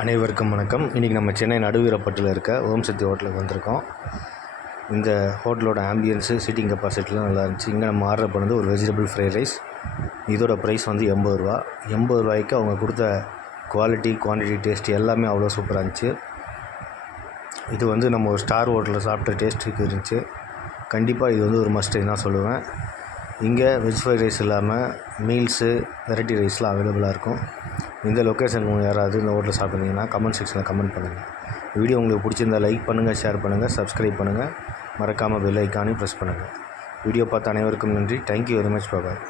அனைவருக்கும் வணக்கம். இன்றைக்கி நம்ம சென்னை நடுவீரப்பட்டில் இருக்க ஓம் சக்தி ஹோட்டலுக்கு வந்திருக்கோம். இந்த ஹோட்டலோட ஆம்பியன்ஸு சீட்டிங் கெப்பாசிட்டிலாம் நல்லா இருந்துச்சு. இங்கே நம்ம ஆர்டர் பண்ணது ஒரு வெஜிடபிள் ஃப்ரைட் ரைஸ். இதோட ப்ரைஸ் வந்து 80 ரூபா. 80 ரூபாய்க்கு அவங்க கொடுத்த குவாலிட்டி, குவான்டிட்டி, டேஸ்ட் எல்லாமே அவ்வளோ சூப்பராக இருந்துச்சு. இது வந்து நம்ம ஒரு ஸ்டார் ஹோட்டலில் சாப்பிட்ட டேஸ்ட்டுக்கு இருந்துச்சு. கண்டிப்பாக இது வந்து ஒரு மஸ்ட்டுன்னு தான் சொல்லுவேன். இங்கே வெஜ் ஃப்ரைட் ரைஸ் இல்லாமல் மீல்ஸு, வெரைட்டி ரைஸ்லாம் அவைலபிளாக இருக்கும். இந்த லொக்கேஷனுக்கு யாராவது இந்த ஹோட்டலில் சாப்பிட்றீங்கன்னா கமெண்ட் செக்ஷனில் கமெண்ட் பண்ணுங்கள். வீடியோ உங்களுக்கு பிடிச்சிருந்தால் லைக் பண்ணுங்கள், ஷேர் பண்ணுங்கள், சப்ஸ்கிரைப் பண்ணுங்கள். மறக்காமல் பெல் ஐக்கானையும் ப்ரெஸ் பண்ணுங்கள். வீடியோ பார்த்த அனைவருக்கும் நன்றி. Thank you very much. பாய்.